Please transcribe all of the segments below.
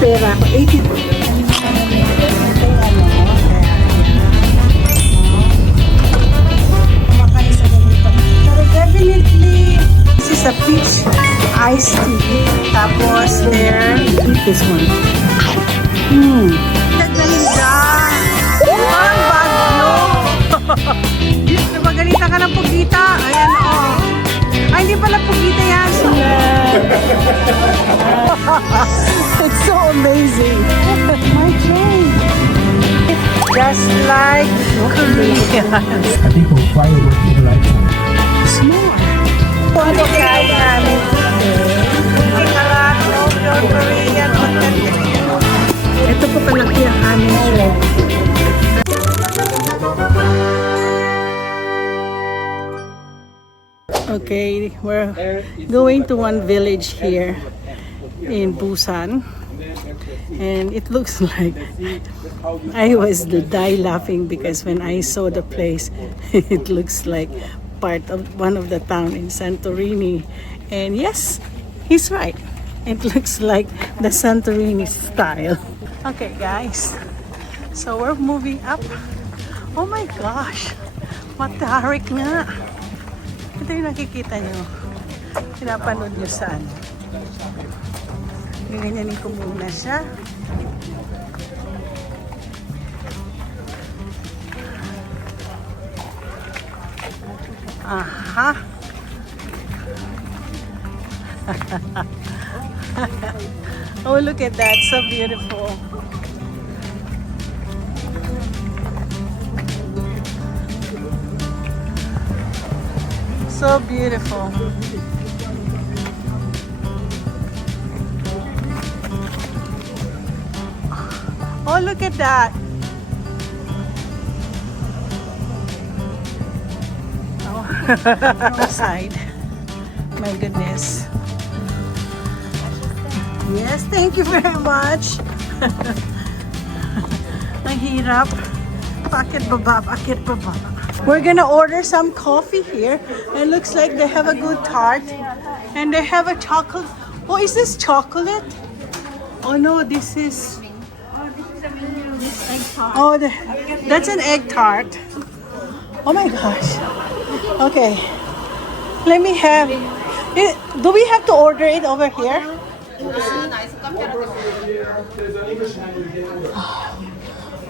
pera ko. 80. Pero definitely, this is a peach iced tea. Tapos there, eat this one. Ganda. Ang bagyo. Napagalitan ka ng pugita. Ayan, oh. Ay, hindi pala pugita yan. It's so amazing. My joy. Just like Korean. I think we'll firework in the lifetime. Small. Ano kaya namin? Korean. Ito po palaki ang aming show. Okay, we're going to one village here in Busan, and it looks like I was die laughing because when I saw the place, it looks like part of one of the town in Santorini, and yes, he's right. It looks like the Santorini style. Okay, guys, so we're moving up. Oh my gosh, matarik nga. Ito yung nakikita nyo. Pinapanood nyo saan. Ganyanin ko muna siya. Aha. Oh, look at that. So beautiful. So beautiful. Oh, look at that. Oh, side. My goodness. Yes, thank you very much. Ang hirap. Pakit baba, pakit baba. We're gonna order some coffee here. It looks like they have a good tart. And they have a chocolate. Oh, is this chocolate? Oh no, this is... Oh, that's an egg tart. Oh my gosh. Okay. Let me have... Do we have to order it over here?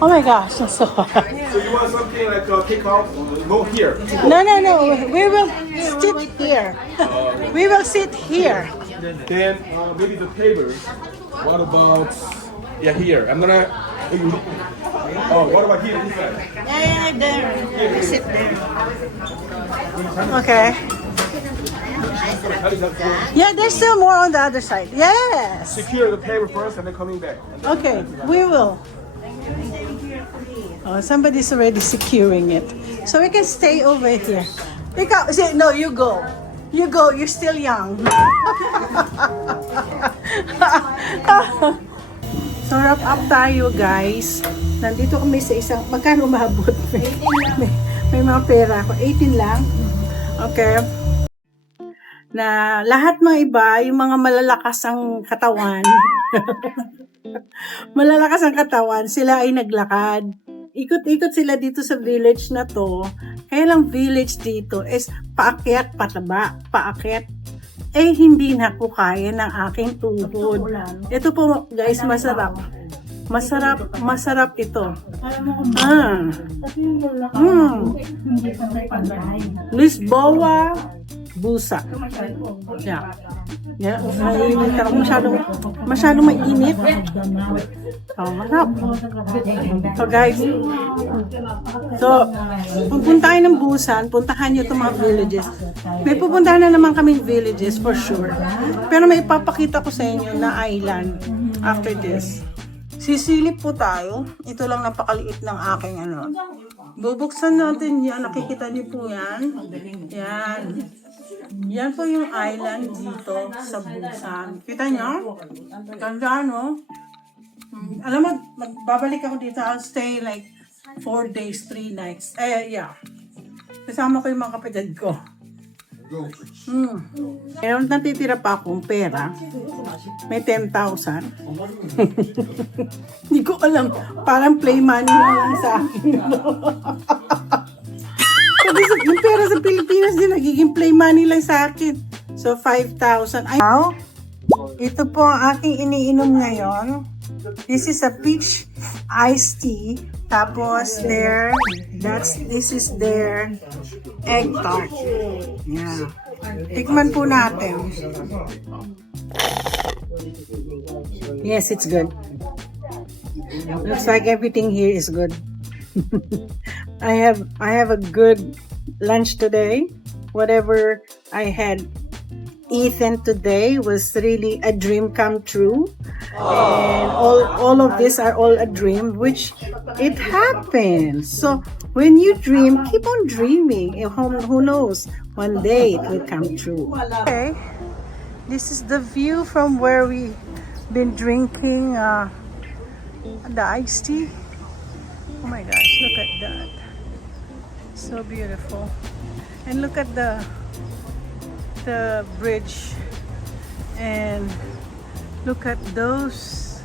Oh my gosh, I'm so hot. So you want something like take out? No, here. No. We will sit here. We will sit here. Then maybe the table. What about? Yeah, here. I'm gonna. Oh, what about here? This side. Yeah, there. Sit there. Okay. Yeah, there's still more on the other side. Yes. Secure the table first and then coming back. Okay, we will. Oh, somebody's already securing it. So we can stay over here. No, you go. You go, you're still young. So wrap up tayo, guys. Nandito kami sa isang, magkano umabot? May mga pera ako. 18 lang. Okay. Na lahat mga iba, yung mga malalakas ang katawan, malalakas ang katawan, sila ay naglakad. Ikot-ikot sila dito sa village na to. Kaya lang village dito is paakyat, pataba, paakyat. Eh, hindi na po kaya ng aking tuhod. Ito po, guys, masarap. Masarap ito. Lisboa, busa. Yeah. Yeah, masyadong mainit. Oh, masarap. So guys, pupunta tayo ng Busan, puntahan nyo itong mga villages. May pupuntahan na naman kaming villages for sure. Pero may ipapakita ko sa inyo na island after this. Sisilip po tayo. Ito lang napakaliit ng aking ano. Bubuksan natin yan. Nakikita niyo po yan. Yan. Yan po yung island dito sa Busan. Kita niyo? Ganda, no? Alam mo, magbabalik ako dito. I'll stay like 4 days, 3 nights. Yeah. Kasama ko yung mga kapatid ko. Meron natitira pa akong pera. May 10,000. Hindi ko alam. Parang play money na lang sa akin. Kasi yung pera sa Pilipinas din, nagiging play money lang sa akin. So, 5,000. Now, ito po ang aking iniinom ngayon. This is a peach iced tea. Tapos, this is their egg tart. Yeah. Tikman po natin. Yes, it's good. Looks like everything here is good. I have a good lunch today. Whatever I had eaten today was really a dream come true. And all of this are all a dream, which it happens. So when you dream, keep on dreaming. Who knows? One day it will come true. Okay, this is the view from where we been drinking the iced tea. Oh my gosh, look at that. So beautiful. And look at the bridge. And look at those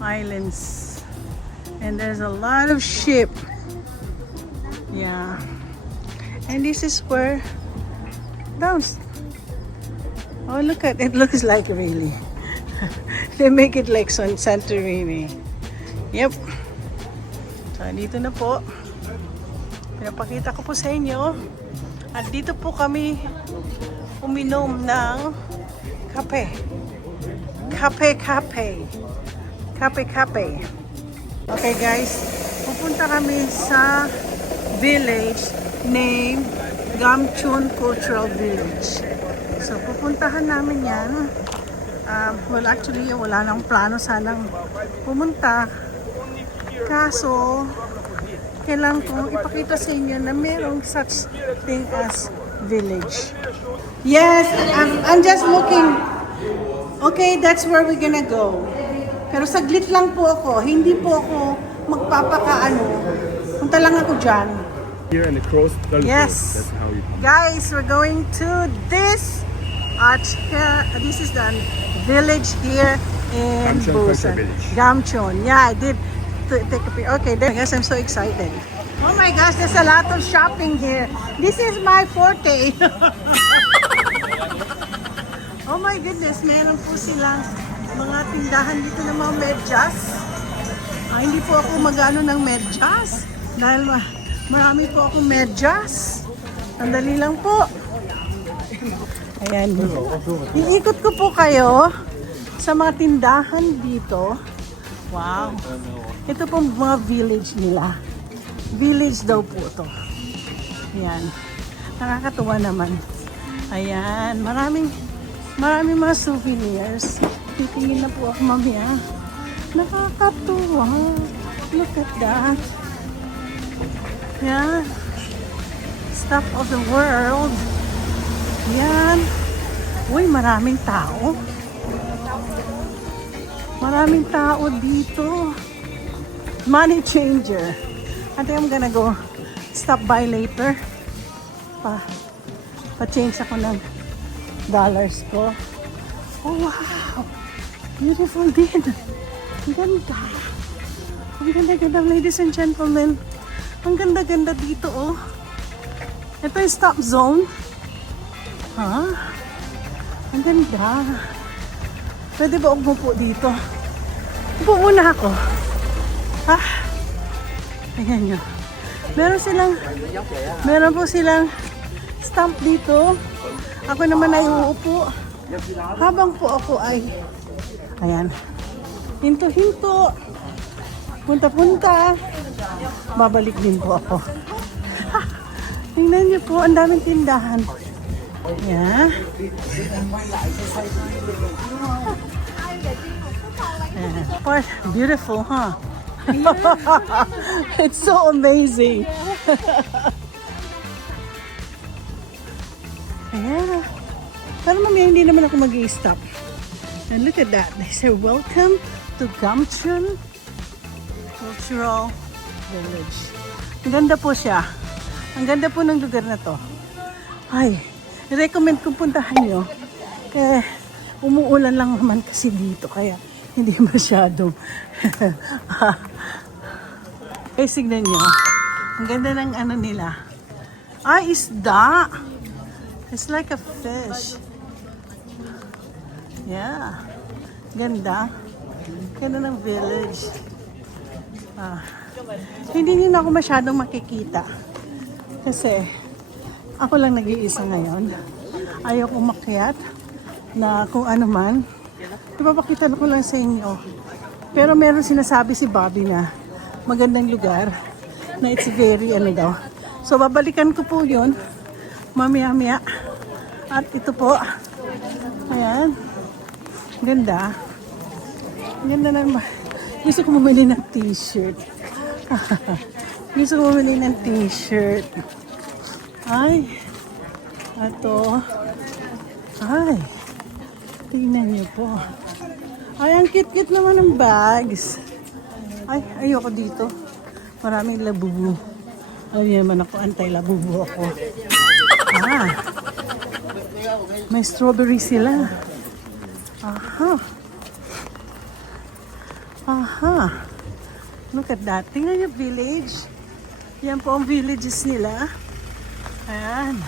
islands. And there's a lot of ship. Yeah. And this is where oh, look at it. Looks like really. They make it like Santorini. Yep. So, dito na po. Pinapakita ko po sa inyo. At dito po kami uminom ng kape. Kape. Okay guys, pupunta kami sa village named Gamchon Cultural Village. So pupuntahan namin yan. Well actually wala nang plano sanang pumunta. Kaso kailangan kong ipakita sa inyo na merong such thing as village. Yes, I'm just looking. Okay, that's where we're gonna go. Pero saglit lang po ako. Hindi po ako magpapakaano. Punta lang ako dyan. Here and the cross. Yes. That's how you come. Guys, we're going to this this is the village here in Gamchon Busan. Cultural Village. Gamchon. Yeah, I did take a picture. Okay, then I guess I'm so excited. Oh my gosh, there's a lot of shopping here. This is my forte. Oh my goodness, meron po silang mga tindahan dito ng mga medyas. Hindi po ako mag-ano ng medyas dahil marami po akong medyas. Sandali lang po. Ayan. Iikot ko po kayo sa mga tindahan dito. Wow. Ito po mga village nila. Village daw po ito. Ayan. Nakakatuwa naman. Ayan. Maraming mga souvenirs. Titingin na po ako mamaya. Nakakatuwa. Look at that. Yan. Stuff of the world. Yan. Uy, maraming tao. Maraming tao dito. Money changer. I think I'm gonna go stop by later. Pa-change ako ng dollars ko. Oh, wow. Beautiful din. Ang ganda. Ang ganda-ganda, ladies and gentlemen. Ang ganda-ganda dito, oh. Ito yung stop zone. Ha? Ang ganda. Pwede ba umupo dito? Upo muna ako. Ha? Ayan nyo. Meron po silang stamp dito. Ako naman ay uupo. Habang po ako ay, ayan, hinto-hinto, punta-punta, babalik din po ako. Ha, tingnan niyo po, ang daming tindahan. Yeah. But beautiful, huh? It's so amazing. Ayan. Pero mamaya hindi naman ako mag-i-stop. And look at that. They say, welcome to Gamchon Cultural Village. Ang ganda po siya. Ang ganda po ng lugar na to. Ay, recommend kong puntahan nyo. Eh, umuulan lang naman kasi dito, kaya hindi masyadong. Eh, signan nyo. Ang ganda ng ano nila. Ay, isda. It's like a fish. Yeah. Ganda. Ganda ng village. Hindi nyo na ako masyadong makikita. Kasi, ako lang nag-iisa ngayon. Ayaw umakyat na kung ano man. Ipapakita ko lang sa inyo. Pero meron sinasabi si Bobby na magandang lugar. Na it's very ano daw. So, babalikan ko po yun. Mamaya-maya. At ito po. Ayan. Ganda. Ganda naman. Gusto ko bumili ng t-shirt. Gusto ko bumili ng t-shirt. Ay. Ito. Ay. Tingnan niyo po. Ay, ang cute-cute naman ng bags. Ay, ayoko dito. Maraming labubu. Ay, naman ako. Anti-labubu ako. May strawberry sila. Aha. Look at that. Tingnan niyo village. Yan po ang villages nila. Ayan.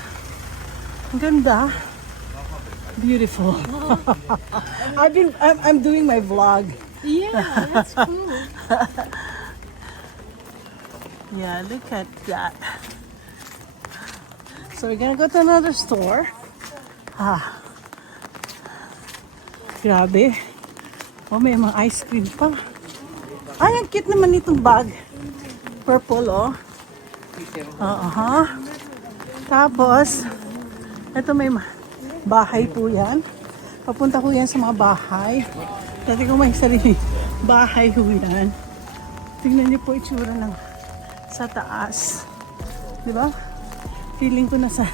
Ang ganda. Beautiful. I'm doing my vlog. Yeah, that's cool. Yeah, look at that. So we're gonna go to another store. Grabe. Oh, may mga ice cream pa. Ay, ang cute naman itong bag. Purple, oh. Tapos, ito may bahay po yan. Papunta ko yan sa mga bahay. Dati ko may sarili bahay ko yan. Tingnan niyo po itsura ng sa taas. Di ba? Feeling ko nasa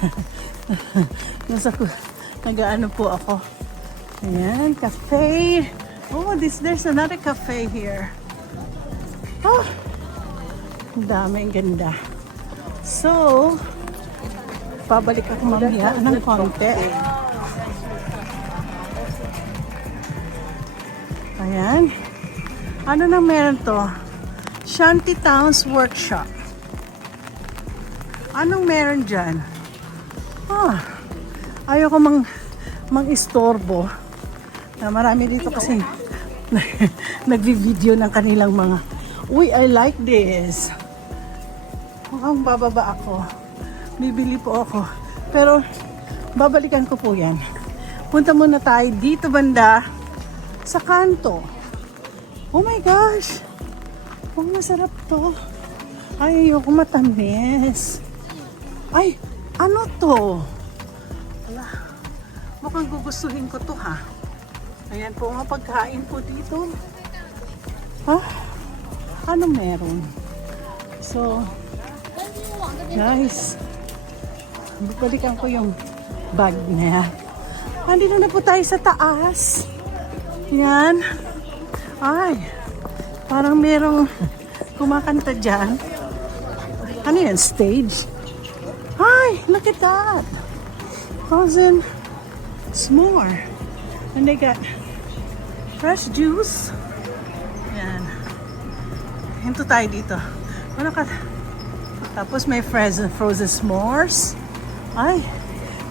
nag-ano po ako. Ayan, cafe. Oh, there's another cafe here. Oh, ang dami, ang ganda. So, pabalik ako mamaya ng konti. Ayan. Ano na meron to? Shanty Towns Workshop. Anong meron dyan? Ayoko mang-istorbo. Marami dito kasi nagvi-video ng kanilang mga, uy, I like this. Mukhang bababa ako. Bibili po ako. Pero, babalikan ko po yan. Punta muna tayo dito banda sa kanto. Oh my gosh! Oh, masarap to. Ay, ayoko matamis. Ay, ano to? Wala. Mukhang gugustuhin ko to, ha? Ayan po mga pagkain po dito. Ano meron? So, guys, balikan ko yung bag na yan. Andito na po tayo sa taas. Yan. Ay, parang merong kumakanta dyan. Ano yan? Stage? Ay, look at that. Cousin S'more. And they got fresh juice. Yan. Hinto tayo dito. Ano ka? Tapos may frozen s'mores. Ay,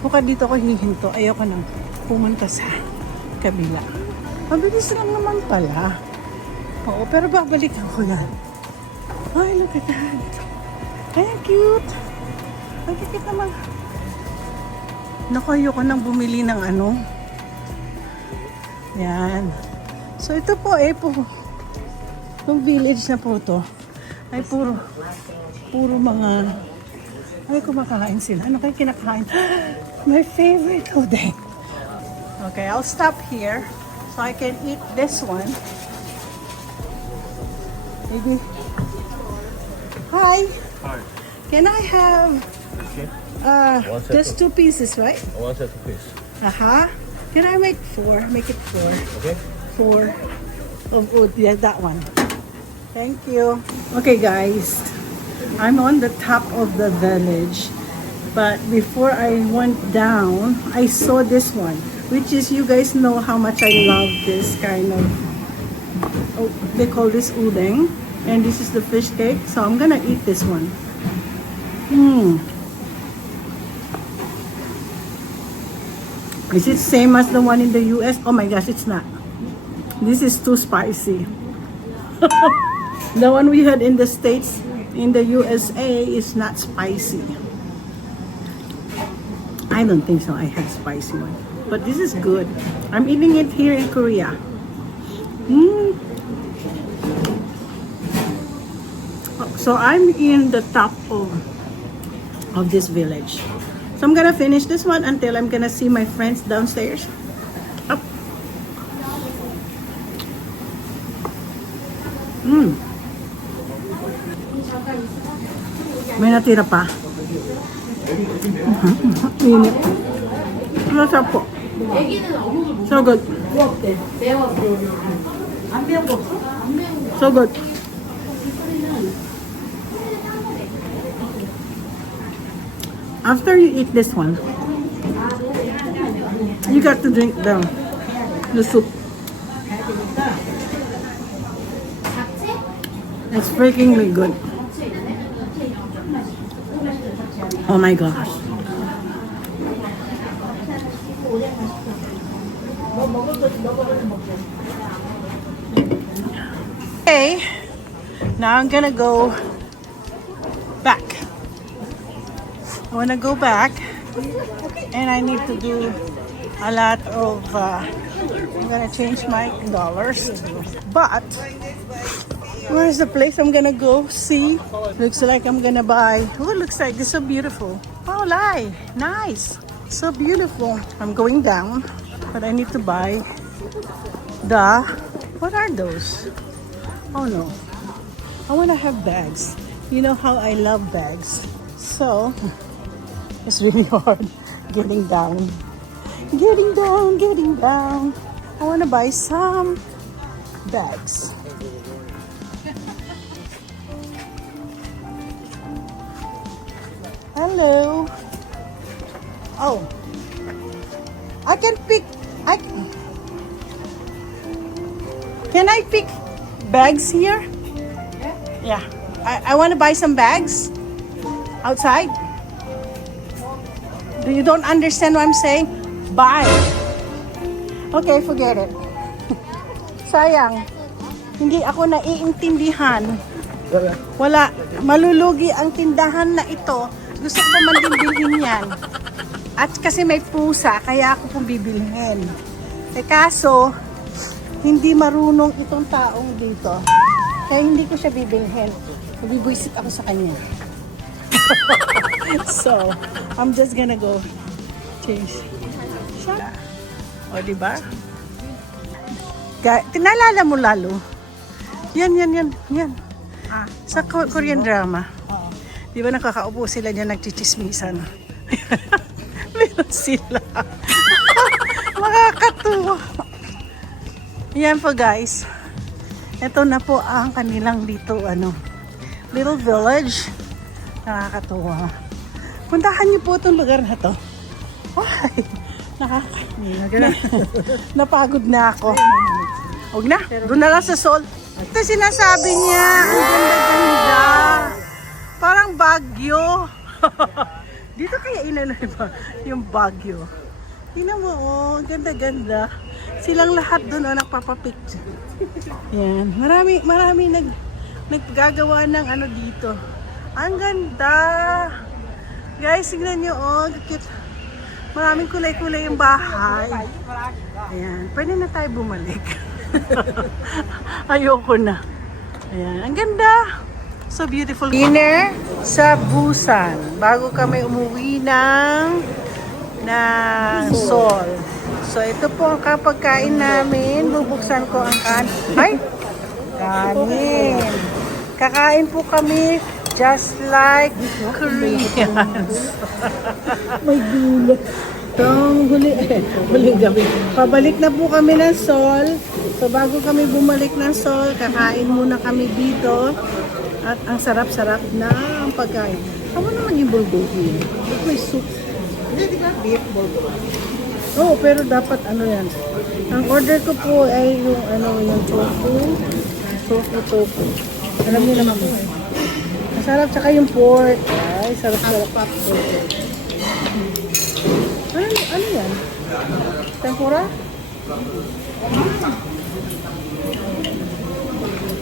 mukha dito ko hihinto. Ayoko nang pumunta sa kabila. Mabilis lang naman pala. Oo, pero babalikan ko yan. Ay, look at that. Ay, ang cute. Ang cute naman. Naku, ayoko nang bumili ng ano. Yan. So, ito po itong village na po to ay puro mga ay kumakain sila. Ano kayo kinakain? My favorite today. Okay, I'll stop here so I can eat this one. Maybe. Hi. Hi. Can I have just 2 pieces, right? One set of fish. Can I make 4? Make it 4. Okay. 4 of wood. Yeah, that one. Thank you. Okay, guys. I'm on the top of the village. But before I went down, I saw this one, which is, you guys know how much I love this kind of, oh, they call this udeng. And this is the fish cake. So I'm gonna eat this one. Is it same as the one in the US? Oh my gosh, it's not. This is too spicy. The one we had in the States, in the USA, is not spicy. I don't think so. I had spicy one. But this is good. I'm eating it here in Korea. So I'm in the top of this village. So I'm gonna finish this one until I'm gonna see my friends downstairs. Up. May natira pa. Init. Masarap po. So good. So good. After you eat this one, you got to drink the soup. It's freakingly good. Oh my gosh. Okay, now I'm gonna go back. I want to go back and I need to do a lot of I'm gonna change my dollars, but where's the place I'm gonna go see? Looks like I'm gonna buy, oh, looks like this is so beautiful. Oh, nice, so beautiful. I'm going down, but I need to buy the, what are those? Oh no, I want to have bags. You know how I love bags, so it's really hard getting down. I want to buy some bags. Hello. Oh, I can pick. Can I pick bags here? Yeah. I want to buy some bags outside. You don't understand what I'm saying? Buy. Okay, forget it. Sayang. Hindi ako naiintindihan. Wala. Malulugi ang tindahan na ito. Gusto ko man din bilhin yan. At kasi may pusa, kaya ako pong bibilhin. Kaso, hindi marunong itong taong dito. Kaya hindi ko siya bibilhin. Bibwisit ako sa kanya. So, I'm just gonna go change. O, diba? Tinalala mo lalo? Yan. Sa Korean drama. Di ba nakakaupo sila dyan, nagchichismisan? Meron sila. Makakatuwa. Yan po guys. Ito na po ang kanilang dito, little village. Nakakatuwa. Puntahan niyo po itong lugar na to. Ay, napagod na ako. Huwag na, doon na lang sa Seoul. Ito sinasabi niya, ang ganda-ganda. Parang Baguio. Dito kaya ba yung Baguio. Tingnan mo, ang ganda-ganda. Silang lahat doon nagpapapicture. Yan, marami naggagawa ng dito. Ang ganda. Guys, tingnan nyo, cute. Maraming kulay-kulay yung bahay. Ayan, pwede na tayo bumalik. Ayoko na. Ayan, ang ganda. So beautiful. Dinner sa Busan. Bago kami umuwi ng Seoul. So ito po ang kapagkain namin. Bubuksan ko ang kanin. Kakain po kami just like Koreans. May gulay. Itong huling gabi. Pabalik na po kami ng Seoul. So bago kami bumalik ng Seoul, kakain muna kami dito. At ang sarap-sarap na ang pagkain. Ano naman yung bulgogi? Ba't may soup? Hindi, di ba? Beef bulgogi. Oo, pero dapat ano yan. Ang order ko po ay yung ano, yung tofu. Tofu. Alam niyo naman po. Masarap, tsaka yung pork. Ay, sarap-sarap. Ano yan? Tempura?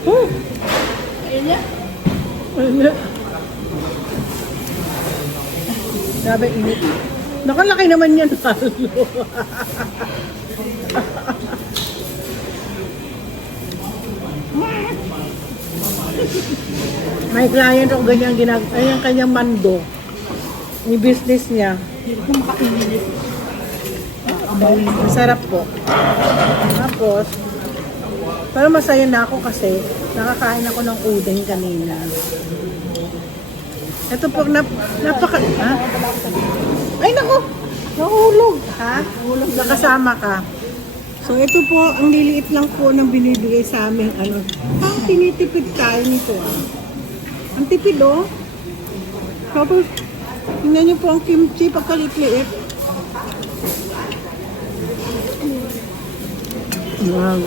Oh! Init. Grabe, init. Nakalaki naman yan, halo. May client ako ganyan ay ang kanyang mando. Yung business niya. Masarap po. Tapos, pero masaya na ako kasi nakakain ako ng udeng kanina. Ito po, napaka... Ha? Ay, naku! Nahulog! Ha? Nakasama ka. So, ito po, ang liliit lang po ng binibigay sa amin. Ano, ang tinitipid tayo nito. Ang tipid, oh. Tapos, tingnan niyo po ang kimchi pagkalit-liit. Wow.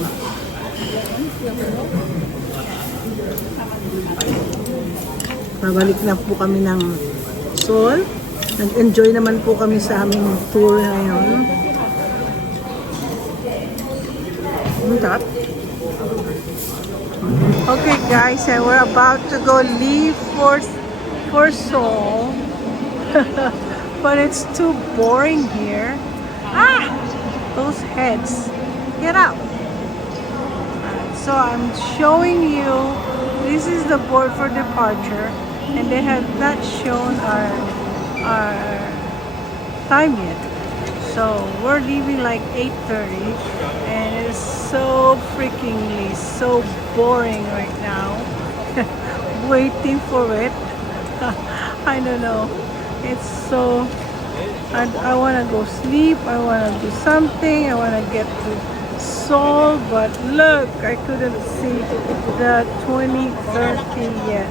Pabalik na po kami ng Seoul. Nag-enjoy naman po kami sa aming tour ngayon. Okay guys, and we're about to go leave for Seoul. But it's too boring here. Ah! Those heads. Get out! So I'm showing you, this is the board for departure, and they have not shown our time yet. So we're leaving like 8:30, and it's so freakingly so boring right now. Waiting for it. I don't know. It's so. I want to go sleep. I want to do something. I want to get to Seoul, but look, I couldn't see the 2030 yet.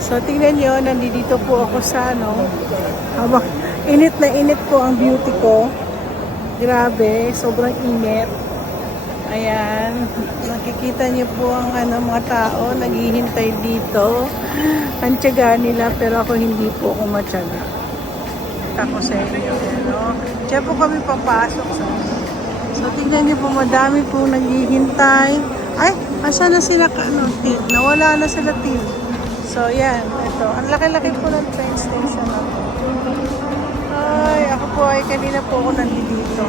So tingnan nyo, nandito po ako sa ano. Habang init na init po ang beauty ko. Grabe, sobrang init. Ayan, nakikita niyo po ang ano, mga tao naghihintay dito. Ang tiyaga nila, pero ako hindi po ako matyaga. Ako sa inyo, no? Diyan po kami papasok sa. So tingnan niyo po, madami po naghihintay. Ay, asa na sila ano, team? Nawala na sila team. So yan, ito. Ang laki-laki po ng train station na po. Ay, ako po ay kanina po ako nandito.